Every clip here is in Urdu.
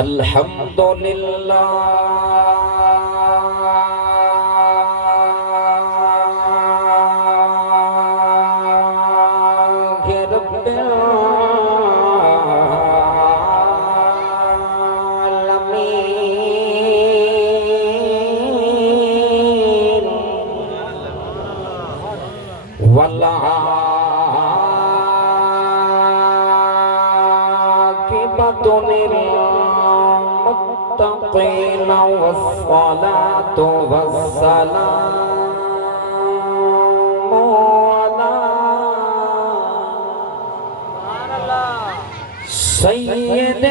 الحمدللہ رب العالمین والعاقبۃ للمتقین والصلاة والسلام علی سید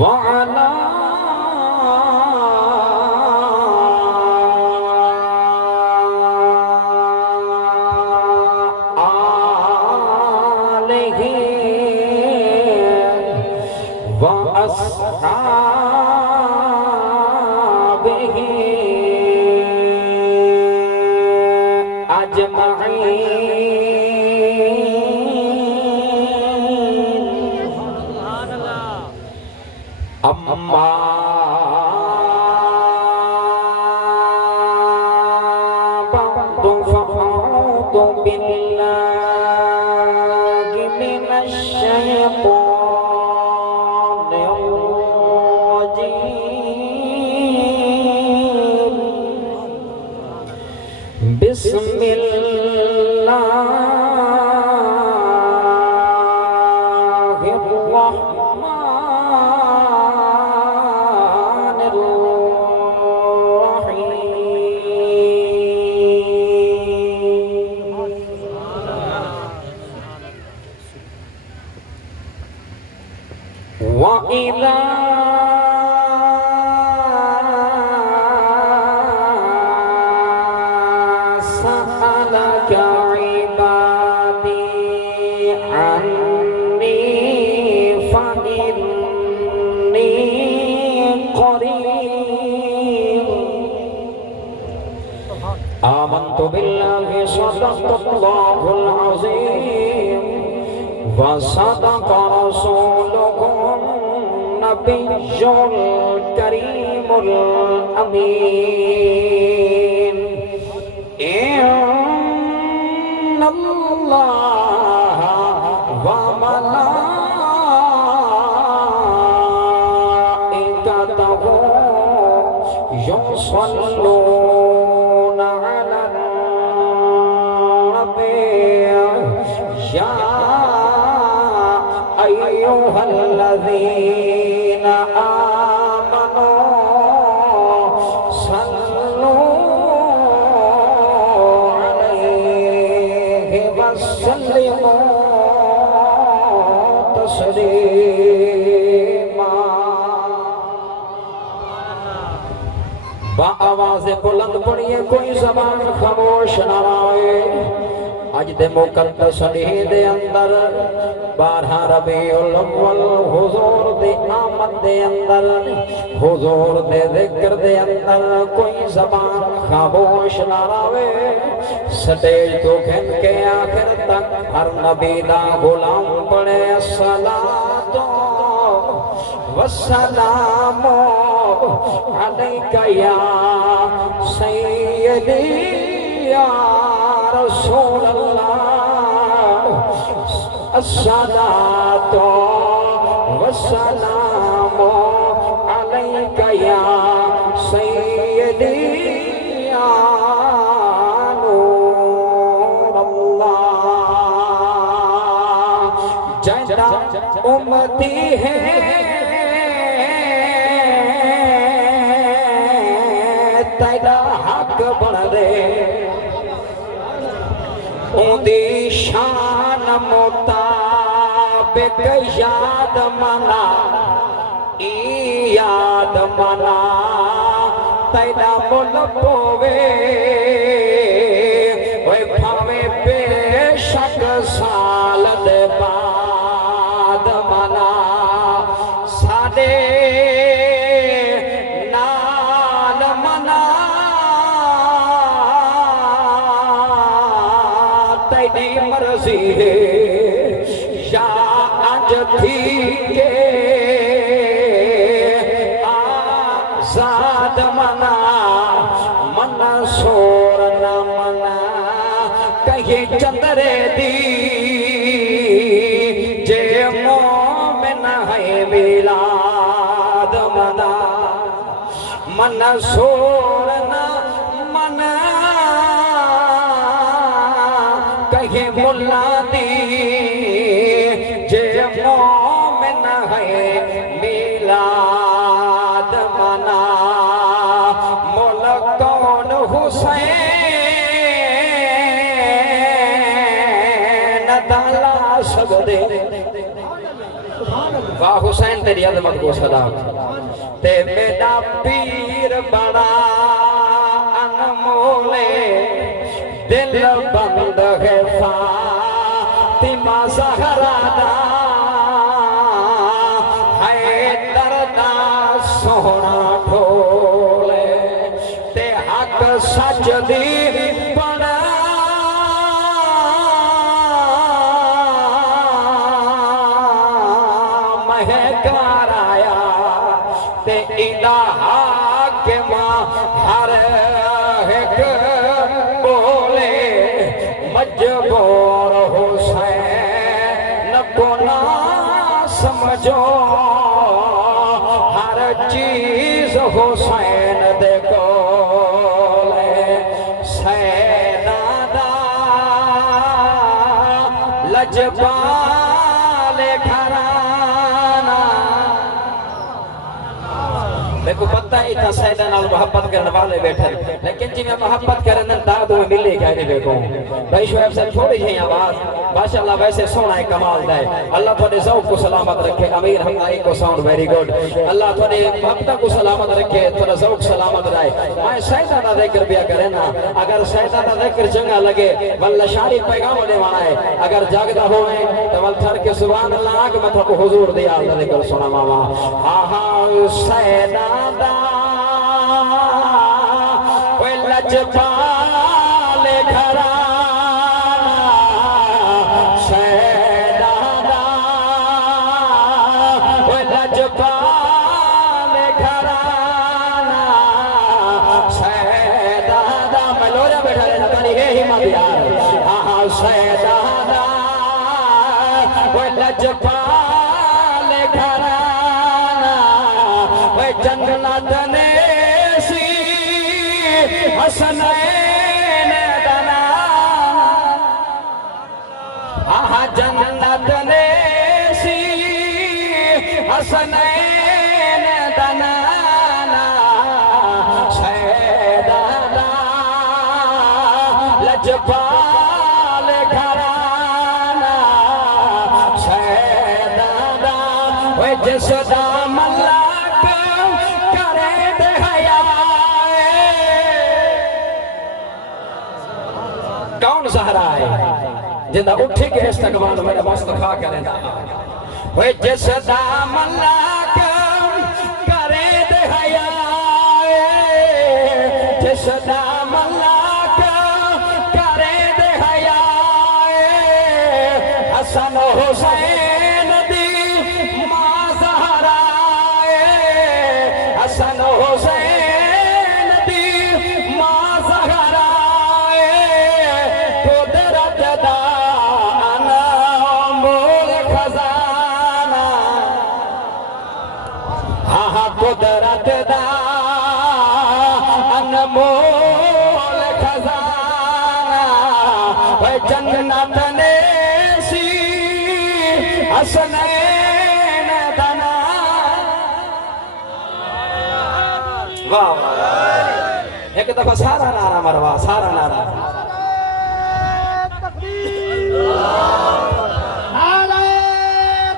وعلى آله وأصحابه أما بعد فأعوذ بالله من الشيطان الرجيم بسم الله وَإِذَا سَأَلَكَ عِبَادِي عَنِّي فَإِنِّي قَرِيبٌ آمنت بالله صدق الله العظيم وصدق رسوله النبي الكريم الأمين إن الله وملائكته يصلون على النبي يا أيها الذين آمنوا صلوا عليه وسلموا تسليما بآواز بلند پڑھیے کوئی زبان خاموش نہ رہے اج دے مقدس عید دے اندر 12 ربیع الاول حضور دی آمد دے اندر حضور دے ذکر دے اندر کوئی زبان خاموش نہ رہے سٹیج تو گھن کے آخر تک ہر نبی دا غلام پڑھے الصلاۃ والسلام علیک یا سیدی یا رسول اللہ الصلاۃ والسلام علیک یا سیدی یا نور اللہ جدا امتی ہے تیرا حق بڑھ دے اندی شان مطابق یاد منا یاد منا تیرا مل پوے بھاوے بے شک سال دے بعد تیری مرضی ہے یا اج تھی کے آزاد منا منا سور نہ منا کہیں چندرے دی جے مومن ہے میلاد منا منا سور نہ منا کہیں ملا دی جے مومن ہے میلاد منا ملک کون حسین دالا سگدے واہ حسین تیری عظمت کو صدا تے میرا پیر بڑا انمولے دل بند ہے فاطمہ زہرا دا ہے دردہ سونا ڈھولے تے حق سچ دی پڑا مہکار آیا تے ایدہ حاکمہ ہر ایک بولے مجبور حسین کو نہ سمجھو ہر چیز حسین دے کولے سیدہ لجبال گھرانا میں کو پتہ ہی تھا سیدہ نال محبت کرنے والے بیٹھے لیکن جی میں محبت کرنے دادو میں ملے کہنے بیٹھوں بھائی شعیب سے تھوڑی ہی آواز ماشاءاللہ ویسے سونا ہے کمال دائے اللہ تھوڑے ذوق کو سلامت رکھے امیر حمدائی کو ساؤنڈ ویری گوڈ اللہ تھوڑے محبت کو سلامت رکھے تھوڑا ذوق سلامت رہے میں سیدہ دا ذکر بیا کرے نا اگر سیدہ دا ذکر چنگا لگے واللہ شاری پیغام ہونے والا ہے اگر جاگدہ ہوئے تو والتھر کے سبحان اللہ آگے میں تھا کو حضور دیا اللہ ذکر سنا ماما آہا سیدہ دا کوئی لجبال گھرانا سیدہ دا کوئی لجبال گھرانا سیدہ دا میں لوجہ بیٹھا رہنا تانی ہے ہی مدیار آہاں سیدہ دا کوئی لجبال گھرانا کوئی جنت نیسی حسنین دنا آہا جنت نیسی حسنین دنا سیدہ دا لجبال گھرانا سیدہ دا وے جس دا ملاک کرے دے کون زہرا ہے جندہ اٹھے کے استقبال میرا مصطفیٰ کرے دا وہ جس دا ملاک کرے دے حیائے جس دا ملاک کرے دے حیائے حسن حسین دی ماں زہرائے حسن حسین دی ماں زہرائے قدرت دا انمول خزانہ ہاں قدرت دا انمول خزانہ وہ جنت نیسی حسنین دنا واہ ایک دفعہ سارا نعرہ مروا سارا نعرہ نعرہ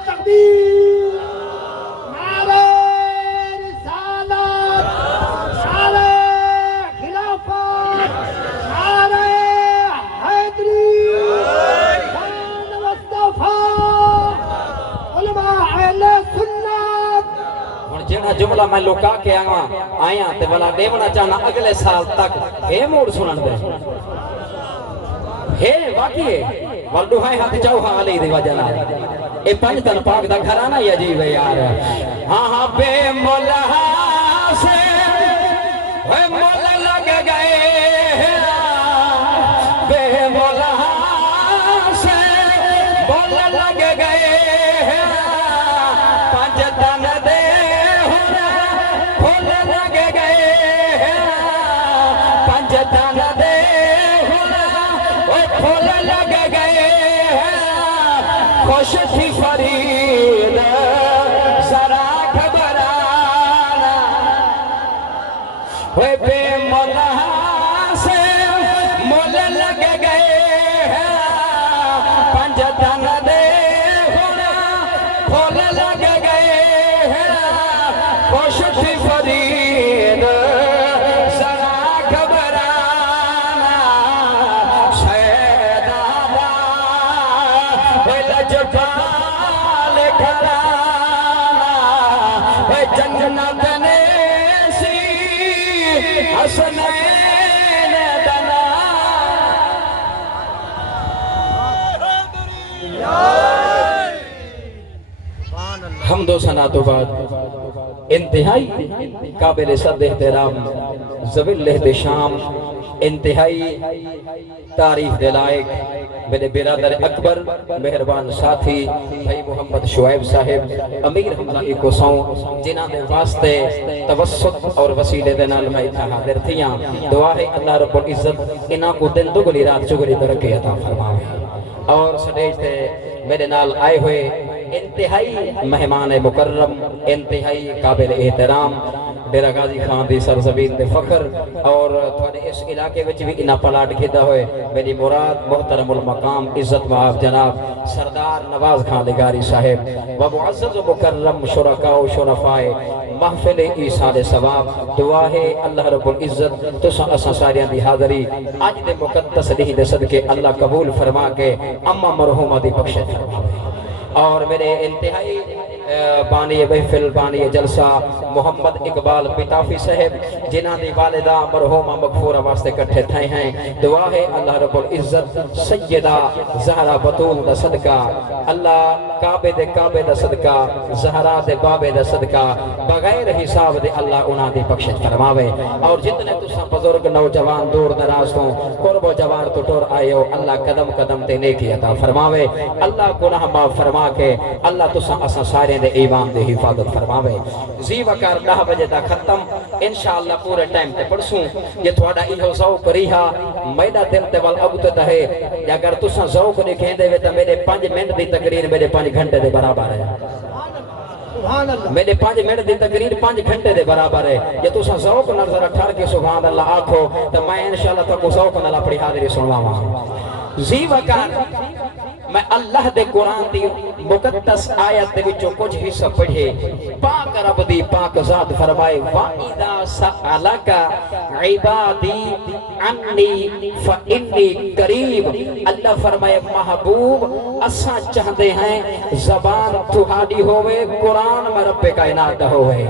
تکبیر نعرہ رسالت نعرہ خلافت نعرہ حیدری شان مصطفیٰ علماء اہل سنت جنہا جملہ میں لکا کے آیا تے بلا دیونا چاہنا اگلے سال تک اے موڑ سنن دے ہے واقعی والدو ہائے ہاتھ چاہو ہاں علی دی وجہ اے پنج تن پاک دا گھرانا ہی عجیب ہے یار ہاں ہاں بے مولا سے اے مولا لگ گئے بے مولا سے مولا لگ گئے پنج تن دے پھول لگ گئے پنج تن دے پھول لگ گئے خوش تھی فرید ذرا گھبرانا بے مولا سے مول لگ گئے پنج تن دے پھول لگ گئے خوش تھی فرید ذرا گھبرانا شیدادا لجپال گھرانا جنت نیسی حسنین دنا حمد و ثنا تو بعد انتہائی قابل صد احترام ذویل احتشام انتہائی تعریف دلائق میرے برادر اکبر مہربان ساتھی بھائی محمد شعیب صاحب امیر حمزہ کی کوسوں جنہاں نے واسطے توسط اور وسیلے دنال میں اتنا حاضر تھیاں دعا ہے اللہ رب العزت انہاں کو دن دگلی رات چگلی ترقی عطا فرماوے اور سٹیج تے میرے نال آئے ہوئے انتہائی مہمان مکرم انتہائی قابل احترام ڈیرہ غازی خان دی سرزمین دے فخر اور تھوڑے اس علاقے وچ بھی انہاں پلاٹ کھیدا ہوئے میری مراد محترم المقام عزت مآب جناب سردار نواز خان لگاری صاحب و معزز و مکرم شرکاء و شرفائے محفل ایصال ثواب دعا ہے اللہ رب العزت تساں اساں ساریاں دی حاضری اج دے مقدس دین دے صدقے اللہ قبول فرما کے اما مرحومہ دی بخشش فرماوے اور میرے انتہائی بانی محفل بانی جلسہ محمد اقبال پتافی صاحب جنہاں دی والدہ مرحومہ مغفورہ واسطے کٹھے تھے ہیں دعا ہے اللہ رب العزت سیدہ زہرا بطول دا صدقہ اللہ کعبے دا صدقہ زہرا دے بابے دا صدقہ بغیر حساب دے اللہ انہاں دی بخشش فرماوے اور جتنے تساں بزرگ نوجوان دور دراز تو قرب و جوار تو ٹور آئے ہو اللہ قدم قدم تے نیکی عطا فرماوے اللہ گناہ معاف فرما کے اللہ تساں اساں سارے دے ایمان دے حفاظت فرماوے زی وقار 10 بجے دا ختم انشاءاللہ پورے ٹائم تے پڑھسوں یہ تھوڑا ایہو ذوق ریہا میڈا دل تے وال اگت ہے یا اگر تساں ذوق نہیں کھیندے وے تے میرے 5 منٹ دی تقریر میرے 5 گھنٹے دے برابر ہے میرے 5 منٹ دی تقریر 5 گھنٹے دے برابر ہے یہ تساں ذوق نظر اٹھار کے سبحان اللہ آکھو تو میں انشاءاللہ تو کو ذوق نال اپنی حاضری سنواواں زی وقار میں اللہ دے قرآن دی مقدس آیت دے وچوں کچھ حصہ پڑھے پاک رب دی پاک ذات فرمائے وَإِذَا سَأَلَكَ عِبَادِي عَنِّي فَإِنِّي قَرِيبٌ اللہ فرمائے محبوب اساں چاہتے ہیں زبان تہاڈی ہوئے قرآن میں رب کائنات ہوئے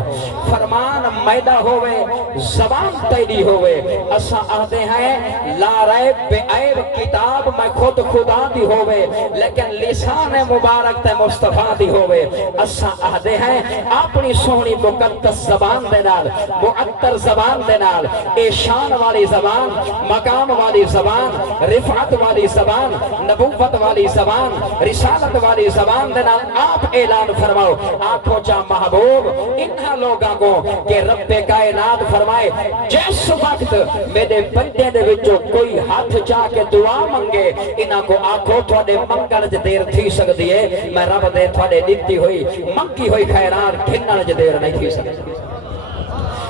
فرمان میدہ ہوئے زبان تیری ہوئے اساں آتے ہیں لا ریب بے عیب کتاب میں خود خدا دی ہوئے لیکن لسان مبارک تے مصطفیٰ دی ہوئے اساں آدھے ہیں اپنی سونی مقدس زبان دے نال معطر زبان دے نال اے شان والی زبان مقام والی زبان رفعت والی زبان نبوت والی زبان رسالت والی زبان دے نال آپ اعلان فرماؤ آنکھوں چاہ محبوب انہا لوگاں کو کہ رب کائنات فرمائے جس وقت میرے بندے دے وچوں کوئی ہاتھ چاہ کے دعا منگے انہاں کو آنکھوں تھوڑے منگل جے دیر تھی سکتی ہے میں رب دے تھوڑے دیتی ہوئی منگی ہوئی خیرات کھنن جے دیر نہیں تھی سکتی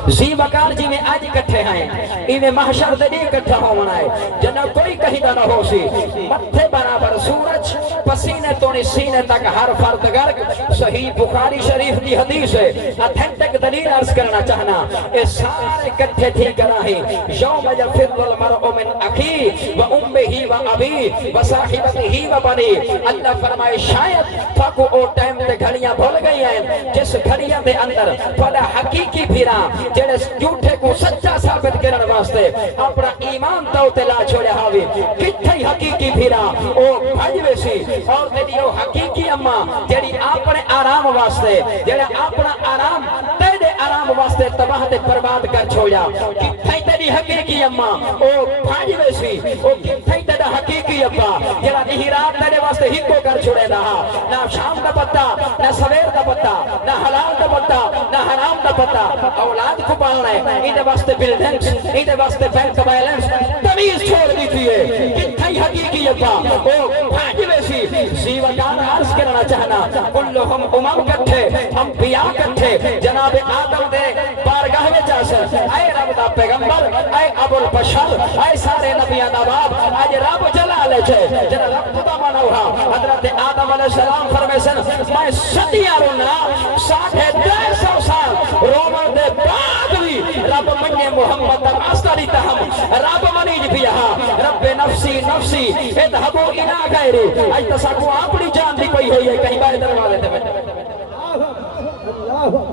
زی وقار جی میں آج کٹھے ہیں انہیں محشر دے نہیں کٹھا ہو منائے جنہ کوئی کہیں نہ ہو سی متھے برابر سورج پسینے تونی سینے تک ہر فرد گرگ صحیح بخاری شریف دی حدیث ہے اتھنٹک دلیل عرض کرنا چاہنا اے سارے کٹھے تھی کراہی یوم یفر المرء من اخی و امہ و ابی و صاحبتہ و بنی اللہ فرمائے شاید تھاکو او ٹائم تے گھڑیاں بھول گئی ہیں جس گھڑیاں دے اندر تھوڑا حقیقی پھرا جڑے جھوٹے کو سچا ثابت کرنے واسطے اپنا ایمان تو لا چھوڑے ہاوی کتھے حقیقی پھرا او بھجوے سی اور تیری او حقیقی اماں جیڑی اپنے آرام واسطے جیڑا اپنا آرام تیرے آرام واسطے تباہ تے برباد کر چھوڑا کتھے تیری حقیقی اماں او بھجوے سی او کتھے تیرا حقیقی ابا جیڑا نہیں رات تیرے واسطے ہی کو کر چھوڑے رہا نہ شام دا پتہ نہ سویر دا پتہ نہ حلال دا پتہ نہ حرام دا پتہ اولاد کو پالنا ہے ایدے واسطے بلڈنگز ایدے واسطے بینک بیلنس تمیز چھوڑ دی تھی ہے کتھائی حقیقی ابا او بھاجوے سی زیوکان عرض کرنا چاہنا کلہم امم کٹھے انبیاء کٹھے جناب آدم دے بارگاہ میں جاسر اے رب دا پیغمبر اے ابو البشر اے سارے نبیان نواب آج رب جلالے چھے جنہ رب خدا منوہا حضرت آدم علیہ السلام فرمیسن میں صدیہ رونا 350 سال رومن دے بعد بھی رب منی محمد دماستاری تہم رب منیج بھی یہاں رب نفسی نفسی ادھبو انا غیری آج تساکو اپنی جان دی کوئی ہوئی ہے کہیں بارے دروازے تے بیٹھے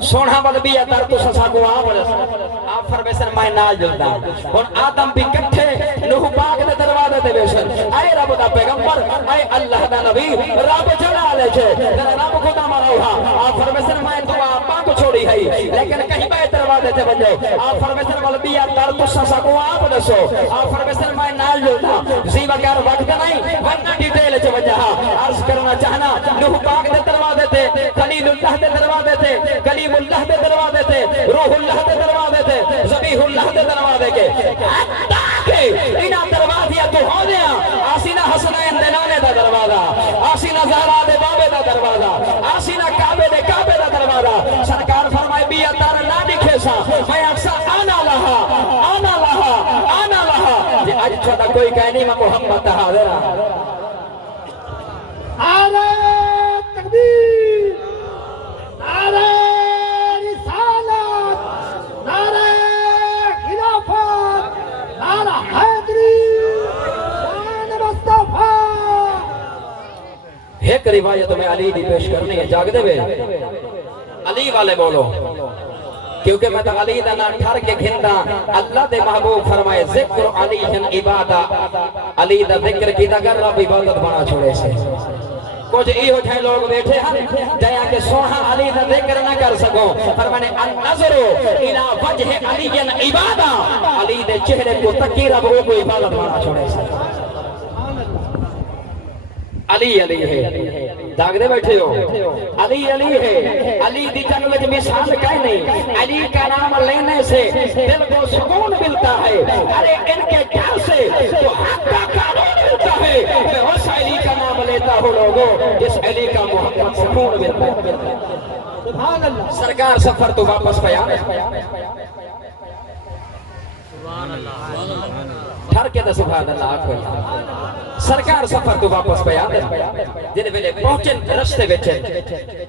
سونا ملبیہ در تو سساکو آپ فرمیسن میں نال جلدہ اور آدم بھی کٹھے نوح پاک دے دروازے تے بیشن اے رب دا پیغمبر اے اللہ دا نبی رب جلالے چھے رب خدا مروہا آپ فرمیسن میں دعا پاک چھوڑی ہے لیکن کہیں بے دروازے تے بنجے آپ فرمیسن ملبیہ در تو سساکو آپ نسو آپ فرمیسن میں نال جلدہ زیوہ کار وقت نہیں ورنہ ڈیٹیل چھے بنجہا عرض کرنا چاہنا نوح پاک دے دروازے تے خلیل اللہ دے دروازے تے کلیم اللہ دے دروازے تے روح اللہ دے دروازے تے ذبیح اللہ دے دروازے کے کہ انہاں دروازیاں تو ہو دیا آسینہ حسنین دینانے دا دروازہ آسینہ زہرا دے بابے دا دروازہ آسینہ کعبے دے کعبے دا دروازہ سرکار فرمائے بیہ تار نہ دکھے سا میں اکثر آنا لہا آنا لہا آنا لہا جی آج چھوٹا کوئی کہنی میں محمد حاضرہ نعرہ تکبیر نعرہ رسالت نعرہ خلافت نعرہ حیدری شان مصطفیٰ ایک روایت میں علی دی پیش کرنی ہے جاگ دے بے علی والے بولو کیونکہ میں تو علی دا نہ ٹھر کے گھندا اللہ دے محبوب فرمائے ذکر علی ہن عبادہ علی دا ذکر کی دا گر رب عبادت بنا چھوڑے سے کچھ ایہو جھے لوگ بیٹھے ہیں جہاں کہ سوہا علی دا ذکر نہ کر سکو فرمانے النظرو الى وجہ علی جن عبادہ علی دے چہرے کو تکی رب کو عبادت بنا چھوڑے سے علی علی ہے داغ دے بیٹھے ہو علی علی ہے علی دی جنگ میں مثال کہیں نہیں علی کا نام لینے سے دل کو سکون ملتا ہے ارے ان کے گھر سے تو حق کا قانون ملتا ہے میں اس علی کا نام لیتا ہوں لوگوں جس علی کا محمد سکون ملتا ہے سرکار سفر تو واپس پیا ٹھر کے دا سبحان اللہ آکھو سرکار سفر تو واپس پیا جنہیں ویلے پہنچن رشتے بیچن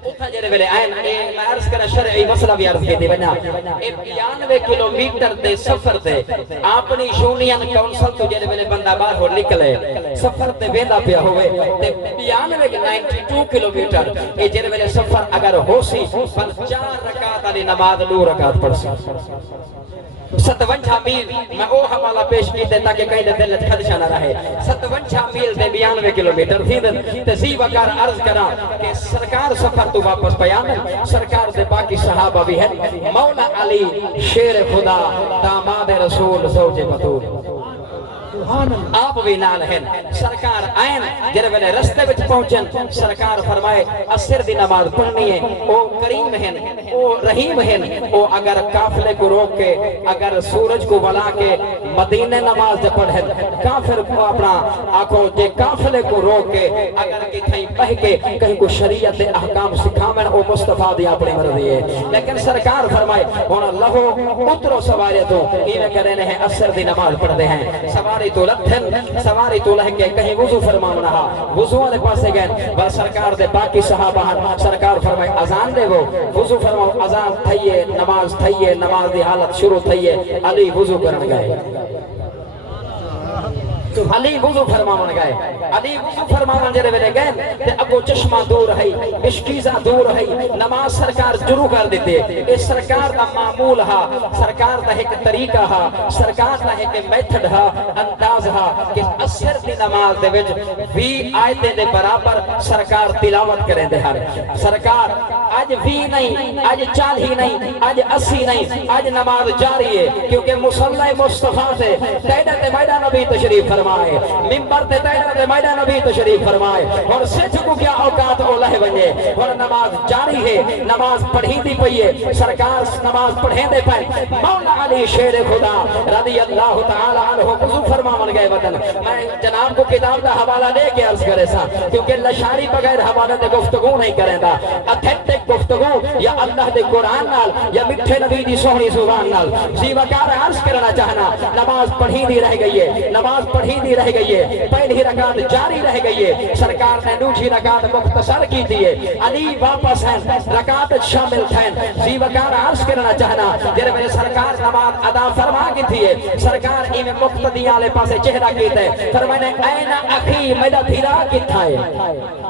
اتھا جنہیں ویلے آئین میں عرض کرنا شرعی مسئلہ بھی عرض کی دی بنا 92 کلومیٹر دے سفر دے اپنی شونین کونسل تو جنہیں ویلے بندہ باہر ہو نکلے سفر دے ویندہ پیا ہوئے 92 کلومیٹر یہ جنہیں ویلے سفر اگر ہو سی پر 4 رکعت علی نماز 2 رکعت پڑھ سی 57 میل میں او حوالہ پیش کی دے تاکہ کہیں دلت خدشہ نہ رہے 57 میل دے 92 کلومیٹر تھی تزیب اکار عرض کرا کہ سرکار سفر تو واپس بیان سرکار دے باقی صحابہ بھی ہیں مولا علی شیر خدا داماد رسول زوج بطول آپ بھی نال ہیں سرکار آئین جنہیں ویلے رستے بچ پہنچن سرکار فرمائے اثر دی نماز پڑھنی ہے او کریم ہیں او رحیم ہیں او اگر کافلے کو روک کے اگر سورج کو بلا کے مدینہ نماز دے پڑھیں کافر کو اپنا آنکھوں جے کافلے کو روک کے اگر کتھیں پہ کے کہیں کو شریعت دے احکام سکھامن او مصطفیٰ دی اپنی مرضی ہے لیکن سرکار فرمائے ہونا لہو اترو سواری تو یہ کرنے ہیں اثر دی نماز پڑھ دے ہیں سواری تو لتھن سواری تو لہ کے کہیں وضو فرماؤں رہا وضو والے پاسے گئے بس سرکار دے باقی صحابہ سرکار فرمائے اذان دے وہ وضو فرماؤں اذان تھئیے نماز دی حالت شروع تھئیے علی وضو کرن گئے علی وضو فرماون گئے علی وضو فرماون جڑے ویلے گئے تے اگو چشمہ دور ہے اشکیزہ دور ہے نماز سرکار شروع کر دیتے اس سرکار دا معمول ہا سرکار دا ایک طریقہ ہا سرکار دا ایک میتھڈ ہا انداز ہا کہ اثر دی نماز دے وچ 20 آیتیں دے برابر سرکار تلاوت کریں دے ہر سرکار آج 20 نہیں آج 40 نہیں آج 80 نہیں آج نماز جاری ہے کیونکہ مصلی مصطفیٰ سے تیدت میدہ نبی تشریف فرمائے ممبر تے تیدت میدہ نبی تشریف فرمائے اور سچ کو کیا اوقات اولہ بنجے اور نماز جاری ہے نماز پڑھی دی پئیے سرکار نماز پڑھیں دے پائے مولا علی شیر خدا رضی اللہ تعالی عنہ وضو فرماون گئے وطن میں جناب کو کتاب دا حوالہ لے کے عرض کرے سا کیونکہ لشاری بغیر حوالہ دے گفتگو نہیں کریں دا اتھینٹک گفتگو یا اللہ دے قرآن نال یا مٹھے نبی دی سوہنی زبان نال زیوکار عرض کرنا چاہنا نماز پڑھی دی رہ گئی ہے نماز پڑھی دی رہ گئی ہے پہلی رکعت جاری رہ گئی ہے سرکار نے دوسری رکعت مختصر کی تھی علی واپس ہیں رکعت شامل تھیں زیوکار عرض کرنا چاہنا جنہے میرے سرکار نماز ادا فرما کی تھی سرکار ایمیں مقتدی آلے پاسے چہرہ کیتے فرمائنے اینا اخی میرا دھیرا کتھا ہے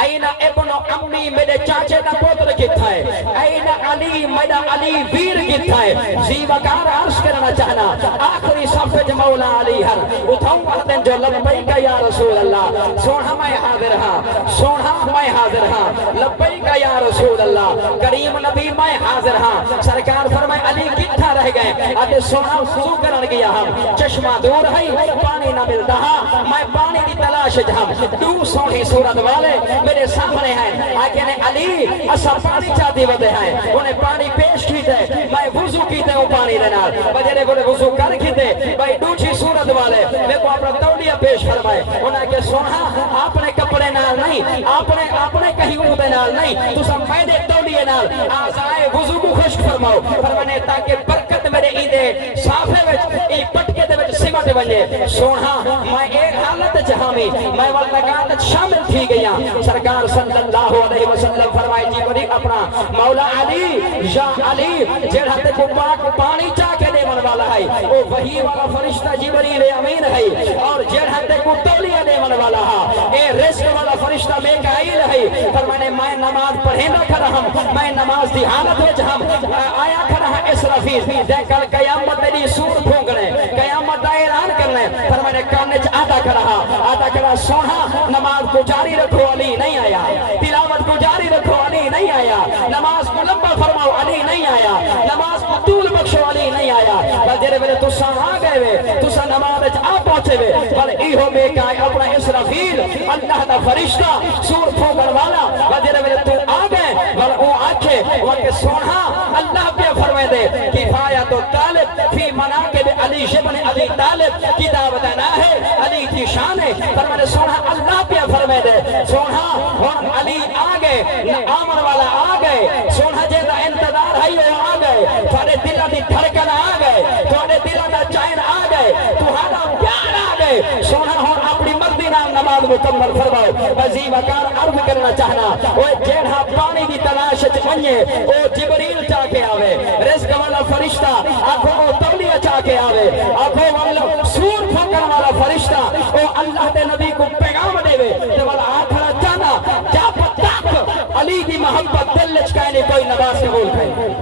اینا ابن امی میرے چاچے دا پوتر کتھا ہے اینا علی میرا علی ویر کتھا ہے زیوکار عرض کرنا چاہنا آخری صفحہ مولا علی ہر اتھاؤں وقتیں جو لبیکہ یا رسول اللہ سوڑھا میں حاضر ہاں سوڑھا میں حاضر ہاں لبیکہ یا رسول اللہ کریم نبی میں حاضر ہاں سرکار فرمائے علی کتھا رہ گئے آتے سوڑھا وضو کرن گیا ہم چشمہ دور ہے پانی نہ ملتا ہاں میں پانی کی تلاش جہم دو سوڑھی صورت والے میرے سامنے ہیں آگے نے علی اسا پانی چاہتی ودے ہیں انہیں پانی پیش کیتے میں وضو کیتے ہوں پانی دینار بجرے بولے وضو کر کیتے بھائی دوچھی صورت والے میں کو اپنا تولیہ پیش فرمائے انہیں کہ سونا آپ نے کپڑے نال نہیں آپ نے کہیں اودے نال نہیں تو سب میں دے تولیہ نال آزائے وضو کو خشک فرماؤ فرمانے تاکہ برکت میرے ایدے صافے وچ ای پٹکے دے وچ سمٹ بنجے سونا میں ایک حالت جہامی میں والنگات شامل تھی گیا سرکار صلی اللہ علیہ وسلم فرمائے جی بڑی اپنا مولا علی یا علی جڑا تے کو پاک پانی چاہ کے دے من والا ہے وہ وہی والا فرشتہ جبریل امین ہے اور جڑا تے کو تولیہ دے من والا ہے اے رزق والا فرشتہ میکائیل ہے فرمانے میں نماز پڑھے نہ کھڑا ہم میں نماز دی حالت وچ ہم آیا کھڑا ہاں اسرافیل دے کل قیامت دی سور پھونکنے قیامت دا اعلان کرنے فرمانے کانے چ آدھا کھڑا سونا نماز کو جاری رکھو علی نہیں آیا تلاوت کو جاری رکھو علی نہیں آیا نماز کو لمبا فرماؤ علی نہیں آیا نماز کو طول بخشو علی نہیں آیا بل جرے میرے تسا آ گئے وے تسا نماز آ پہنچے وے بل ایہو بے کائے اپنا اسرافیل اللہ دا فرشتہ سور پھوکڑ والا بل جرے میرے تو آ گئے بل او آکھے وقت سونا اللہ پہ فرمائے دے کفایت طالب فی مناقب علی شبن ابی طالب کتاب دینا ہے علی کی شان ہے فرمائے سونا اللہ پہ فرمائے دے سونا ہم علی آگئے آمن والا آگئے سونا جیدہ انتظار ہے وہ آگئے تھوڑے دلہ دی دھڑکن آگئے تھوڑے دلہ دا چائن آگئے تھوڑا پیار آگئے سونا ہم اپنی مرضی نام نماز مکمل فرماؤ وزی وکار عرض کرنا چاہنا وہ جیڑا پانی دی تلاش چکنیے وہ جبریل چاہ کے آوے رزق والا فرشتہ آنکھوں کو تولیہ چاہ کے آوے آنکھوں والا سور پھنکن والا فرشتہ وہ اللہ دے نبی کو پیغام دے وے تو والا آخرا جانا جا پتاک علی دی محبت دل لچکائنے کوئی نماز قبول کرے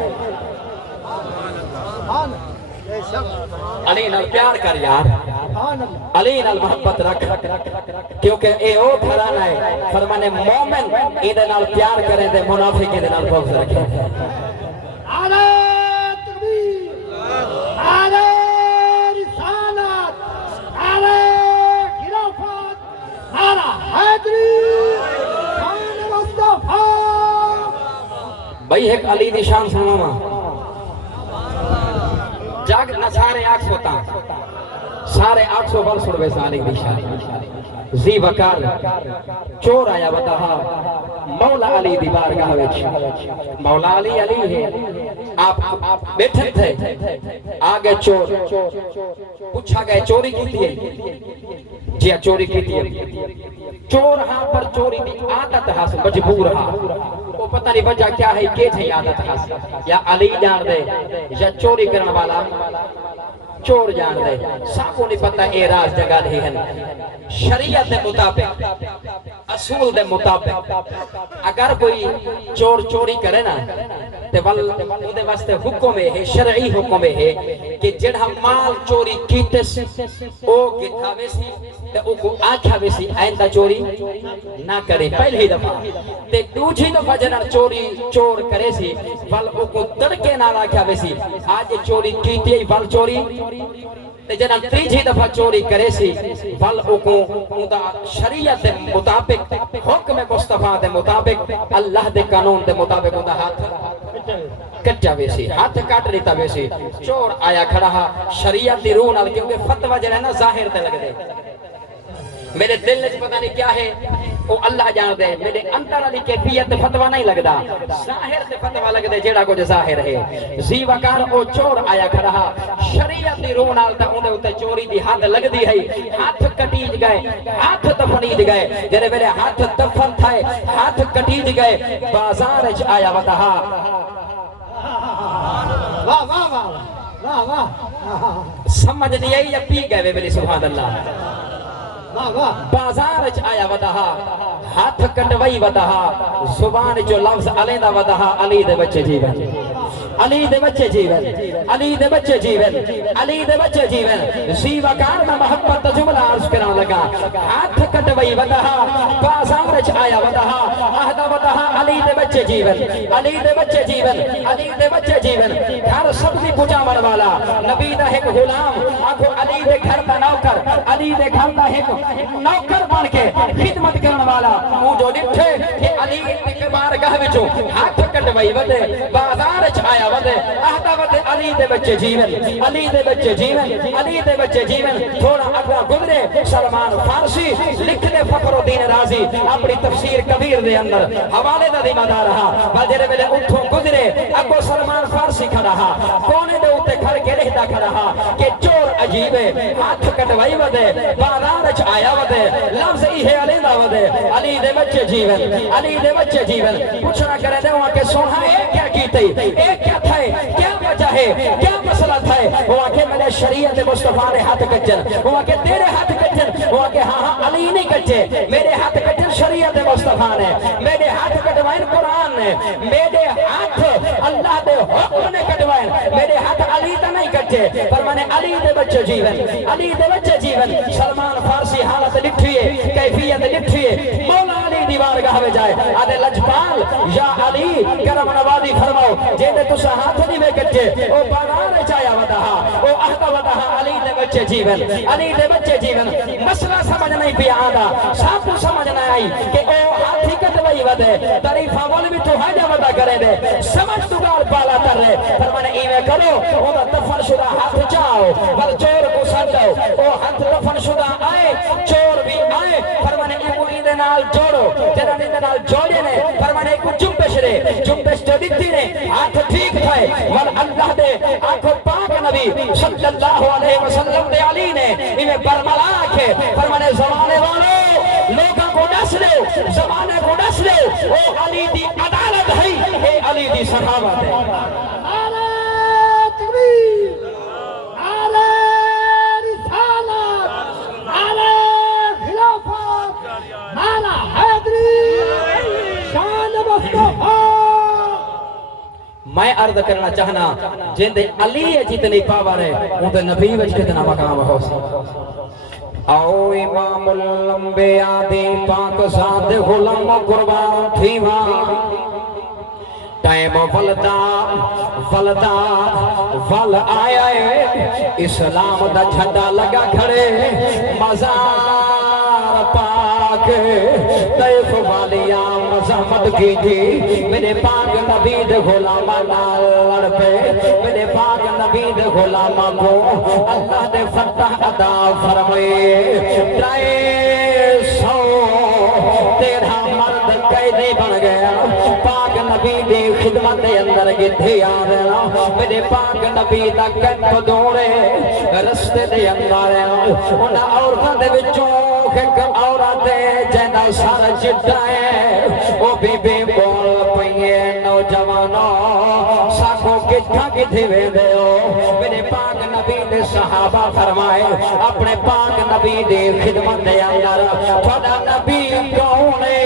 علی نال پیار کر یار علی نال محبت رکھ کیونکہ اے او گھرانا ہے فرمانے مومن ایدے نال پیار کریں دے منافق ایدے نال بغض رکھیں نعرہ تکبیر نعرہ رسالت نعرہ خلافت نعرہ حیدری شان مصطفیٰ بھئی ایک علی دی شان سنواما جاگ نہ سارے آگ سوتا سارے آگ سو بل سڑوے سالی دی شان زی وکال چور آیا بتاہا مولا علی دی بارگاہ وچ مولا علی علی ہے آپ بیٹھے تھے آگے چور پوچھا گئے چوری کی تھی جی چوری کی تھی چور ہاں پر چوری دی عادت حاصل مجبور ہاں وہ پتہ نہیں وجہ کیا ہے کہ تھی عادت حاصل یا علی جان دے یا چوری کرنے والا چور جان دے سب کو نہیں پتہ اے راز جگہ نہیں ہے شریعت دے مطابق اصول دے مطابق اگر کوئی چور چوری کرے نا تے ول اودے واسطے حکم ہے شرعی حکم ہے کہ جڑا مال چوری کیتے او کتھاوے سی تے او کو آکھاوے سی آئندہ چوری نہ کرے پہلی دفعہ تے دوسری دفعہ جڑا چوری چور کرے سی ول او کو تڑکے نال آکھاوے سی آج چوری کیتی ول چوری تے جنا تیجی دفعہ چوری کرے سی ول او کو اوندا شریعت دے مطابق حکم مصطفیٰ دے مطابق اللہ دے قانون دے مطابق اوندا ہاتھ کٹا ویسی ہاتھ کٹ لیتا ویسی چور آیا کھڑا ہا شریعت دی روح نال کیونکہ فتوی جڑا ہے نا ظاہر تے لگ دے میرے دل وچ پتہ نہیں کیا ہے او اللہ جان دے میرے اندر والی کیفیت فتوی نہیں لگدا ظاہر تے فتوی لگ دے جیڑا کچھ ظاہر ہے زی وقار او چور آیا کھڑا ہا شریعت دی روح نال تے اونڈے اوتے چوری دی حد لگدی ہے ہاتھ کٹیج گئے ہاتھ دفنیج گئے جڑے ویلے ہاتھ دفن تھائے ہاتھ کٹیج گئے بازار وچ آیا وتھا واہ واہ واہ واہ واہ سمجھ نہیں آئی یا پی گئے ویلے سبحان اللہ بازار وچ آیا ودہا ہاتھ کٹوائی ودہا زبان جو لفظ علی دا ودہا علی دے بچے جیون علی دے بچے جیون علی دے بچے جیون علی دے بچے جیون سی وقار میں محبت جملہ عرض کران لگا ہاتھ کٹوائی ودہا بازار وچ آیا ودہا اہدہ ودہا علی دے بچے جیون علی دے بچے جیون علی دے بچے جیون گھر سبزی پجا من والا نبی دا ایک غلام آنکھو علی دے گھر دا نوکر علی دے گھر دا ایک نوکر بن کے خدمت کرن والا وہ جو ڈٹھے کہ علی کے بارگاہ وچوں ہاتھ کٹوائی ودے بازار وچ آیا ودے اہدا ودے علی دے بچے جیون علی دے بچے جیون علی دے بچے جیون تھوڑا اگلا گزرے سلمان فارسی لکھ دے فخر الدین رازی اپنی تفسیر کبیر دے اندر حوالے دا ذمہ دار رہا بل جڑے ویلے اتھوں گزرے اگو سلمان فارسی کھڑا ہا کونے دے اوتے کھڑ کے رہدا کھڑا ہا کہ چور عجیب ہے ہاتھ کٹوائی ودے بازار وچ آیا ودے لفظ یہ علی دا ودے علی دے بچے جیون علی دے بچے جیون پوچھنا کرے دے وہاں کے سونا اے کیا کیتے اے کیا تھا کیا وجہ ہے کیا مسئلہ تھا وہاں کے میں نے شریعت مصطفیٰ نے ہاتھ کٹن وہاں کے تیرے ہاتھ کٹن وہاں کے ہاں علی نہیں کٹے میرے ہاتھ کٹن شریعت مصطفیٰ نے میرے ہاتھ کٹوائن قرآن نے میرے ہاتھ اللہ دے حکم نے کٹوائن میرے ہاتھ علی تا نہیں کٹے پر میں نے علی دے بچے جیون علی دے بچے جیون سلمان فارسی حالت لکھئے کیفیت لکھئے مولا علی دیوار گاہوے جائے آدھے لجپال یا علی کرم نوازی فرماؤ جیدے تسا ہاتھ نہیں میں کٹے او بانار چایا ودہا او اہدہ ودہا علی دے بچے جیون علی دے بچے جیون مسئلہ سمجھ نہیں پیا آدھا سب کو سمجھ نہیں آئی کہ او ہاتھی کٹوائی ودے تریفہ بول بھی تو حجہ ودہ کرے دے سمجھ تو گال پالا تر رہے پر میں نے ایوے کرو او دا دفن شدہ ہاتھ چاہو بل چور کو سجاؤ او ہاتھ دفن شدہ آئے چور بھی آئے پر میں نے ایکو ایدے نال جوڑو جنہاں ایدے نال جوڑے نے پر میں نے ایکو جنبش رہے جنبش تو دیتی نے ہاتھ ٹھیک تھائے ول اللہ دے آنکھو پاک نبی صلی اللہ علیہ وسلم دے علی نے انہیں برملا آکھے پر میں نے زمانے والوں لوگوں کو ڈس لے زمانے کو ڈس لے او علی دی عدالت ہے اے علی دی صحابت ہے نعرہ تکبیر نعرہ رسالت نعرہ خلافت نعرہ حیدری شان مصطفیٰ میں عرض کرنا چاہنا جن دے علی جتنی پاور ہے ان دے نبی وچ کتنا مقام ہو او امام الانبیاء دی پاک ذات غلام قربان تھیوا ٹائم ولدا ول آیا ہے اسلام دا جھنڈا لگا کھڑے مزار پاک طیف والیاں مزاحمت کی تھی میرے پاک نبی دے غلاماں نال لڑ پے میرے پاک نبی دے غلاماں کو اللہ دے فتح عطا فرمائے 213 مرد قیدی بن گیا پاک نبی دی خدمت دے اندر گدھے آ رہا میرے پاک نبی دا کیمپ دوڑے رستے دے اندر انہاں عورتاں دے وچوں ایک عورت جہاں سر چٹا ہے وہ بی بی بول پئیے نوجوانوں ساکھو کے ایتھا کتھے ویندے ہو میرے پاک نبی دے صحابہ فرمائے اپنے پاک نبی دے خدمت دے اندر تھوڑا نبی کون ہے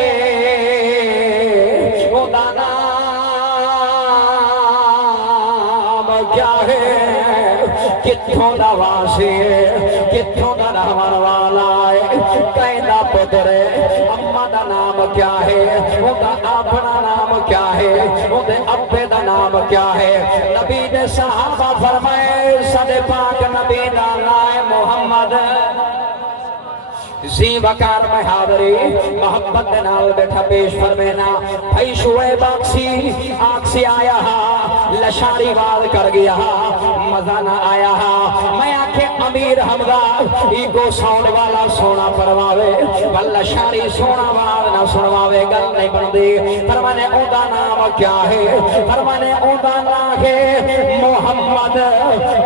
اوندا نام کیا ہے کتھوں دا واسی ہے کتھوں دا رہن والا ہے کیندا پتر ہے اماں دا نام کیا ہے اوندا اپنا نام کیا ہے اودے ابے دا نام کیا ہے نبی دے صحابہ فرمائے ساڈے پاک نبی دا نام محمد زی وقار میں حاضری محبت دے نال بیٹھا پیش فرمینا بھائی شعیب آکسی آیا لشاری وال کر گیا مزہ نہ آیا میں آکھے امیر حمزہ ایگو ساؤنڈ والا سونا پرواوے لشاری سونا وال نہ سنواوے گل نہیں بندی فرمانے اوندا نام کیا ہے فرمانے اوندا نام ہے محمد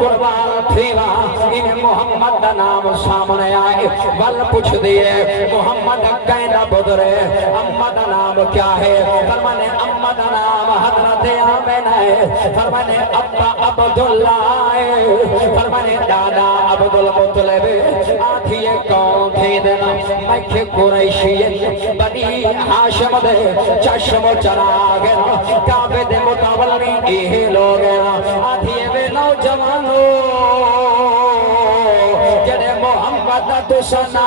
قربان تھیوا انہیں محمد دا نام سامنے آئے ول پوچھ دیئے محمد کیندا بدرے اماں دا نام کیا ہے فرمانے اماں دا نام حضرت آمینہ ہے فرمانے ابا عبداللہ ہے فرمانے دادا عبدالمطلب آتھیے کون تھی دینا مکھ قریشیت بنی ہاشم دے چشم چراغ کعبے دے متولی یہ لوگ آتھیے بے نوجوانوں جڑے محمد تو سنا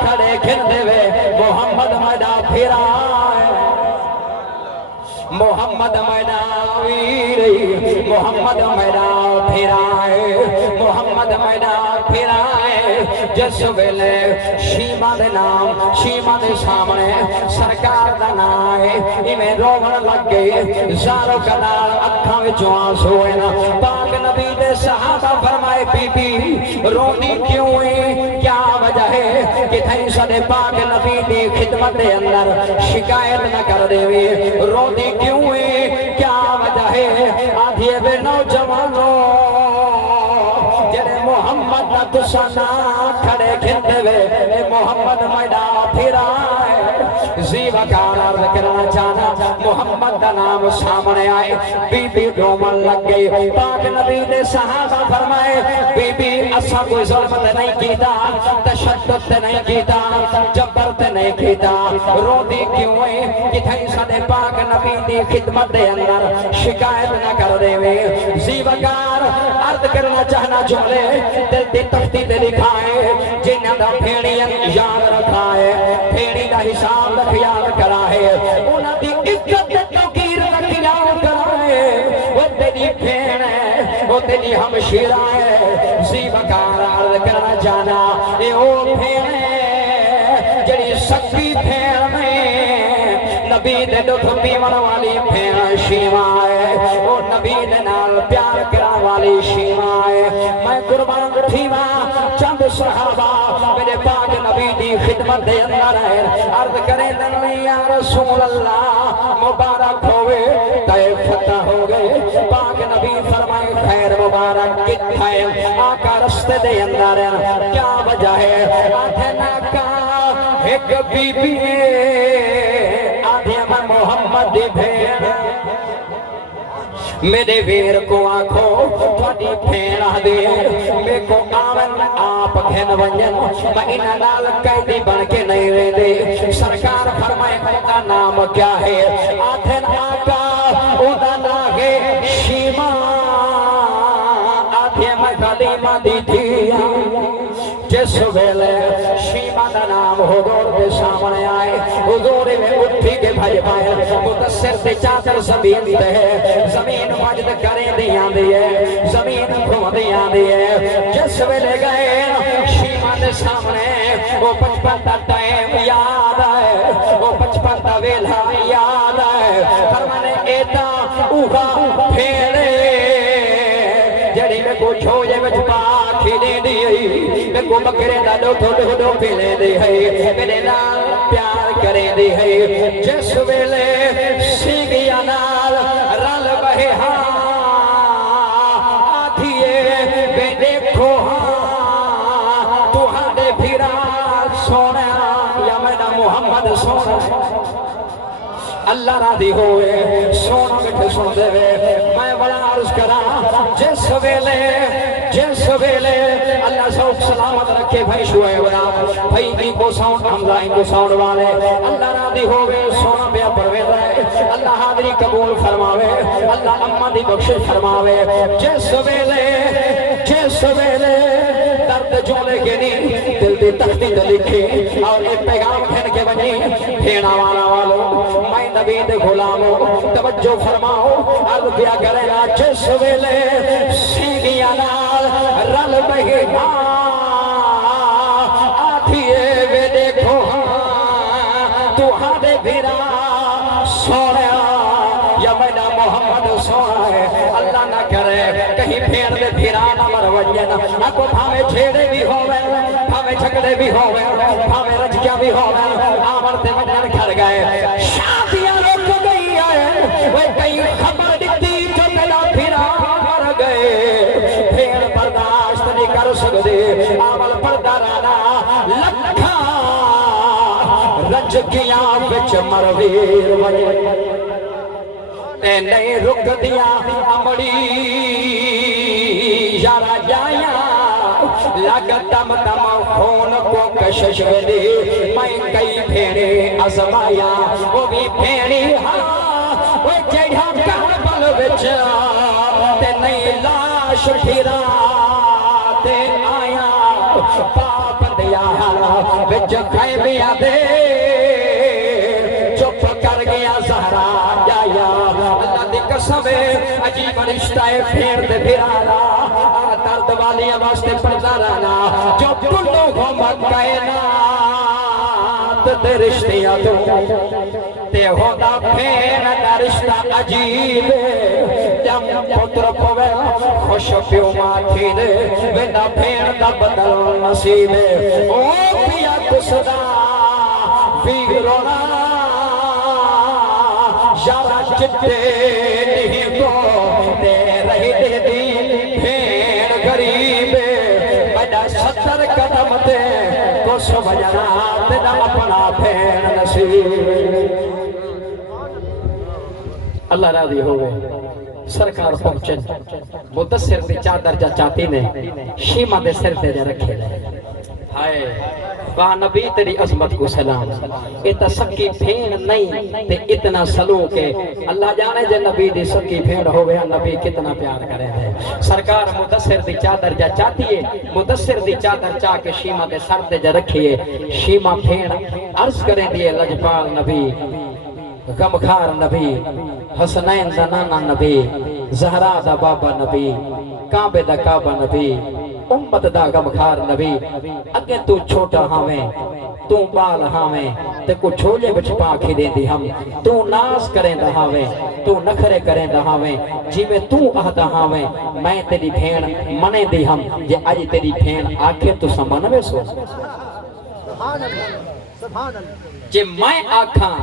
کھڑے کھن دے وے محمد مدا پھرا محمد مدا ویری محمد مدا پھرائے محمد مدا پھرائے جس ویلے شیما دے نام شیما دے سامنے سرکار دا نام ایویں روون لگ گئے زارو کنال اکھاں وچوں آنسو نا پاک نبی دے صحابہ فرمائے بی بی رونی کیوں ہے کیا وجہ ہے کہ تھئی سنے پاک نبی دی خدمت دے اندر شکایت نہ کر دے وی رونی کیوں ہے کیا وجہ ہے آدھیے بے نوجوانوں جڑے محمد دا تسانا کھڑے کھندے وے محمد مڈا پھرائے زی وقار عرض کرنا چاہنا محمد دا نام سامنے آئے بی بی رومن لگ گئی پاک نبی نے صحابہ فرمائے بی بی اسا کوئی ظلمت نہیں کیتا تشدد نہیں کیتا جبر نہیں کیتا رو دی کیوں ہے کہ تھئی سنے پاک نبی دی خدمت دے اندر شکایت نہ کر دے وے زی وقار عرض کرنا چاہنا جملے دل دی تختی دے لکھائے جنہ دا پھیڑیاں یاد رکھا ہے پھیڑی دا حساب رکھ یاد کرا ہے انہاں دی عزت توقیر رکھ یاد کرا ہے وہ تیری پھیڑ ہے وہ تیری ہمشیرہ ہے زی وقار عرض کرنا چاہنا اے او پھیڑ ہے جڑی سکی پھیڑ میں نبی دے دکھ پیون والی پھیڑ شیما ہے وہ نبی دے نال پیار کرا والی شیما ہے میں قربان تھیوا چند صحابہ میرے پاک نبی دی خدمت دے اندر ہے عرض کریں دن یا رسول اللہ مبارک ہوئے تے فتح ہو گئے پاک نبی فرمائے خیر مبارک کتھائے آقا رستے دے اندر کیا وجہ ہے آدھے ناکا ایک بی بی آدھے میں محمد دی بھیڑ میرے ویر کو آنکھوں تھوڑی پھیڑ دے میں کو آون آپ گھن ونجن میں انہاں نال قیدی بن کے نہیں رہ دے سرکار فرمائے کا نام کیا ہے آدھن آقا اودا نام ہے شیما آدھے میں غلیمہ دی تھی جس ویلے شیما دا نام حضور دے سامنے آئے حضور میں اٹھی کے بھائی پائے متصر دے چادر زمین دے زمین مجد کریں دیاں دیئے زمین کھو دیاں دیئے جس ویلے گئے شیما دے سامنے وہ بچپن دا ٹائم یاد آئے وہ بچپن دا ویلہ یاد آئے فرمانے ایتا اوہا پھیڑے جڑی میں کو چھوجے میں چھپا کھیلے دی میں کو بکرے دا ڈو پھیلے دی ہے میرے نال پیار کرے دی ہے جس ویلے سیگیا نال رل بہے ہاں آدھیے بے دیکھو ہاں تو ہاں پھرا سونا یا میرا محمد سونا اللہ راضی ہوئے سونا مٹھے سن دے میں بڑا عرض کرا جس ویلے اللہ سوک سلامت رکھے بھائی شعیب بھائی ان کو ساؤنڈ حمزہ ان کو ساؤنڈ والے اللہ راضی ہوئے سونا پیا پرویز رہے اللہ حاضری قبول فرماوے اللہ اماں دی بخشش فرماوے جس ویلے درد جولے کے نہیں دل دی تختی تے لکھے اور ایک پیغام کھن کے بنی بھیڑا والا والو میں نبی دے غلامو توجہ فرماؤ عرض کیا کرے گا جس ویلے سینگیاں نال رل بہی آتھیے وے دیکھو تو ہاں بھیرا سوڑیا یا مینا محمد سوڑا ہے اللہ نہ کرے کہیں پھیر دے بھیرا نہ مر وجنا اکو بھاوے چھیڑے بھی ہوئے بھاوے جھگڑے بھی ہوئے بھاوے رجکیاں بھی ہوئے آورتے وجن کھڑ گئے شادیاں رک گئی ہے وہ کئی خبر دیتی جو میرا بھیرا مر گئے پھیر برداشت نہیں کر سکتے آمل پردارانا لکھا رجکیاں بچ مرویر وجن تے نہیں رک دیا امڑی یارا جایا لگتم تم خون کو کشش دی میں کئی پھیڑے ازمایا وہ بھی پھیڑی ہاں وہ جڑا کربل وچ تے نہیں لاش ٹھیرا تے آیا پاپ دیا وچ خیمیاں دے چپ کر گیا زہرا جایا اللہ دی قسم عجیب رشتہ ہے پھیر دے پھرانا درد والی واسطے پردہ رہنا جو کلو گھومت کائنات دے رشتیاں تو تے ہوتا پھیر دا رشتہ عجیب جم پتر پوے خوش پیو ماتھی دے ویدہ پھیر دا بدل نصیب او پیا کسدا ویرونا یارا چٹے نہیں تو دے رہی دے دی پھیر غریب بڑا 70 قدم تے کو سو بجنا تیرا اپنا پھیر نصیب اللہ راضی ہوئے سرکار پہنچن مدثر دی چادر جا چاہتی نے شیمہ دے سر دے جا رکھے لے ہائے واہ نبی تیری عظمت کو سلام ایتا سکی پھین نہیں تے اتنا سلوک ہے اللہ جانے جے نبی دی سکی پھین ہو گیا نبی کتنا پیار کرے ہیں سرکار مدثر دی چادر جا چاہتی ہے مدثر دی چادر چاہ کے شیمہ دے سر دے جا رکھیے شیمہ پھین عرض کریں دیئے لجپال نبی غمخار نبی حسنین دا نانا نبی زہرا دا بابا نبی کعبے دا کعبہ نبی امت دا غمخار نبی اگے تو چھوٹا ہاویں تو بال ہاویں تے کو چھولے بچ پاکھی دیں دی ہم تو ناز کریں دا ہاویں تو نکھرے کریں دا ہاویں جی میں تو آہدا ہاویں میں تیری بھین منے دی ہم جے آج تیری بھین آکھے تو سمانوے سو جے میں آکھاں